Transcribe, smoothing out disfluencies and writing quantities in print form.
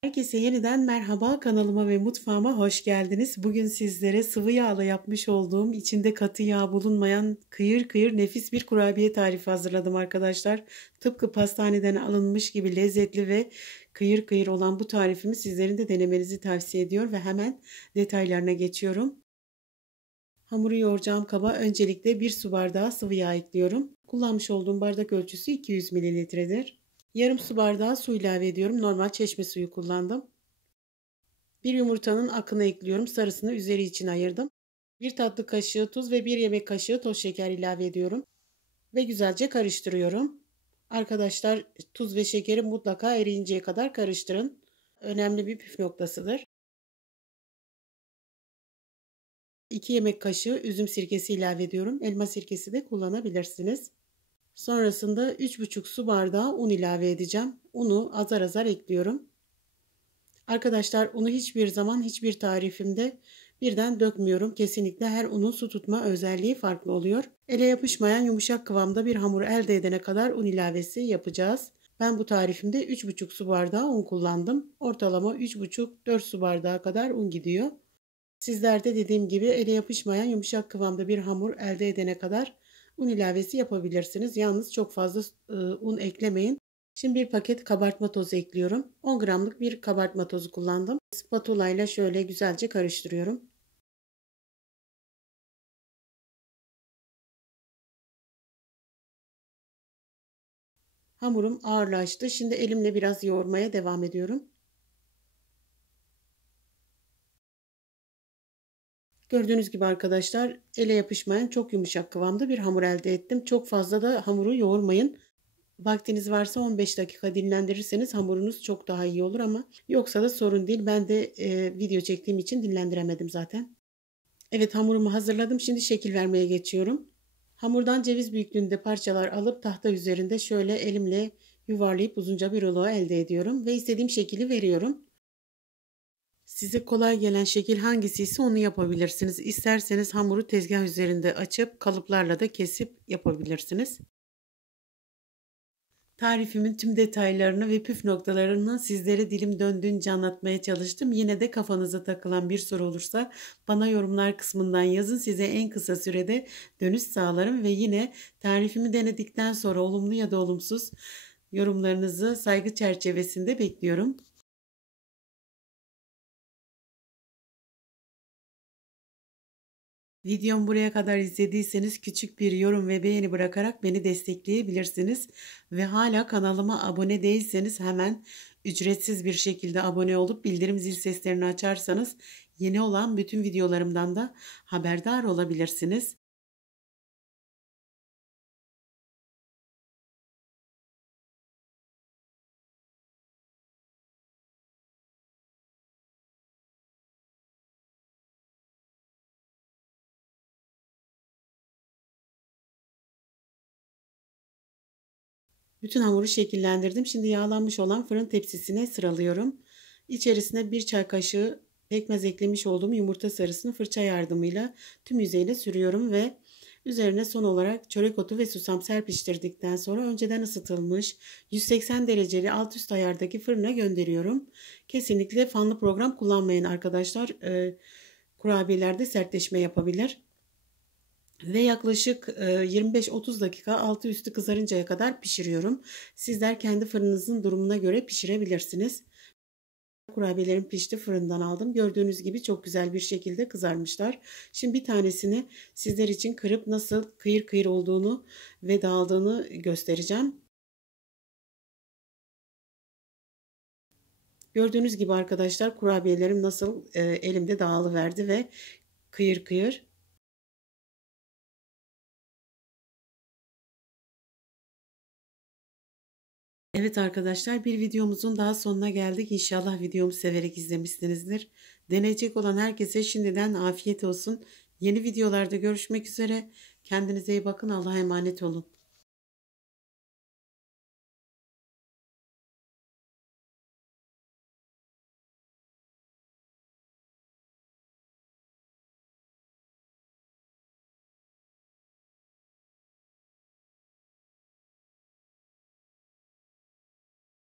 Herkese yeniden merhaba, kanalıma ve mutfağıma hoş geldiniz. Bugün sizlere sıvı yağla yapmış olduğum, içinde katı yağ bulunmayan kıyır kıyır nefis bir kurabiye tarifi hazırladım arkadaşlar. Tıpkı pastaneden alınmış gibi lezzetli ve kıyır kıyır olan bu tarifimi sizlerin de denemenizi tavsiye ediyor ve hemen detaylarına geçiyorum. Hamuru yoğuracağım kaba öncelikle 1 su bardağı sıvı yağ ekliyorum. Kullanmış olduğum bardak ölçüsü 200 mililitredir. Yarım su bardağı su ilave ediyorum. Normal çeşme suyu kullandım. Bir yumurtanın akını ekliyorum. Sarısını üzeri için ayırdım. 1 tatlı kaşığı tuz ve 1 yemek kaşığı toz şeker ilave ediyorum. Ve güzelce karıştırıyorum. Arkadaşlar, tuz ve şekeri mutlaka eriyinceye kadar karıştırın. Önemli bir püf noktasıdır. 2 yemek kaşığı üzüm sirkesi ilave ediyorum. Elma sirkesi de kullanabilirsiniz. Sonrasında 3,5 su bardağı un ilave edeceğim. Unu azar azar ekliyorum. Arkadaşlar, unu hiçbir zaman hiçbir tarifimde birden dökmüyorum. Kesinlikle her unun su tutma özelliği farklı oluyor. Ele yapışmayan yumuşak kıvamda bir hamur elde edene kadar un ilavesi yapacağız. Ben bu tarifimde 3,5 su bardağı un kullandım. Ortalama 3,5-4 su bardağı kadar un gidiyor. Sizler de dediğim gibi ele yapışmayan yumuşak kıvamda bir hamur elde edene kadar un ilavesi yapabilirsiniz. Yalnız çok fazla un eklemeyin. Şimdi bir paket kabartma tozu ekliyorum. 10 gramlık bir kabartma tozu kullandım. Spatula ile şöyle güzelce karıştırıyorum. Hamurum ağırlaştı. Şimdi elimle biraz yoğurmaya devam ediyorum. Gördüğünüz gibi arkadaşlar, ele yapışmayan çok yumuşak kıvamda bir hamur elde ettim. Çok fazla da hamuru yoğurmayın. Vaktiniz varsa 15 dakika dinlendirirseniz hamurunuz çok daha iyi olur, ama yoksa da sorun değil. Ben de video çektiğim için dinlendiremedim zaten. Evet, hamurumu hazırladım. Şimdi şekil vermeye geçiyorum. Hamurdan ceviz büyüklüğünde parçalar alıp tahta üzerinde şöyle elimle yuvarlayıp uzunca bir rulo elde ediyorum ve istediğim şekli veriyorum. Size kolay gelen şekil hangisi ise onu yapabilirsiniz. İsterseniz hamuru tezgah üzerinde açıp kalıplarla da kesip yapabilirsiniz. Tarifimin tüm detaylarını ve püf noktalarını sizlere dilim döndüğünce anlatmaya çalıştım. Yine de kafanıza takılan bir soru olursa bana yorumlar kısmından yazın. Size en kısa sürede dönüş sağlarım ve yine tarifimi denedikten sonra olumlu ya da olumsuz yorumlarınızı saygı çerçevesinde bekliyorum. Videomu buraya kadar izlediyseniz küçük bir yorum ve beğeni bırakarak beni destekleyebilirsiniz. Ve hala kanalıma abone değilseniz hemen ücretsiz bir şekilde abone olup bildirim zil seslerini açarsanız yeni olan bütün videolarımdan da haberdar olabilirsiniz. Bütün hamuru şekillendirdim. Şimdi yağlanmış olan fırın tepsisine sıralıyorum. İçerisine 1 çay kaşığı pekmez eklemiş olduğum yumurta sarısını fırça yardımıyla tüm yüzeyine sürüyorum ve üzerine son olarak çörek otu ve susam serpiştirdikten sonra önceden ısıtılmış 180 dereceli alt üst ayardaki fırına gönderiyorum. Kesinlikle fanlı program kullanmayın arkadaşlar. Kurabiyelerde sertleşme yapabilir. Ve yaklaşık 25-30 dakika altı üstü kızarıncaya kadar pişiriyorum. Sizler kendi fırınınızın durumuna göre pişirebilirsiniz. Kurabiyelerim pişti, fırından aldım. Gördüğünüz gibi çok güzel bir şekilde kızarmışlar. Şimdi bir tanesini sizler için kırıp nasıl kıyır kıyır olduğunu ve dağıldığını göstereceğim. Gördüğünüz gibi arkadaşlar, kurabiyelerim nasıl elimde dağılıverdi ve kıyır kıyır. Evet arkadaşlar, bir videomuzun daha sonuna geldik. İnşallah videomu severek izlemişsinizdir. Deneyecek olan herkese şimdiden afiyet olsun. Yeni videolarda görüşmek üzere. Kendinize iyi bakın. Allah'a emanet olun.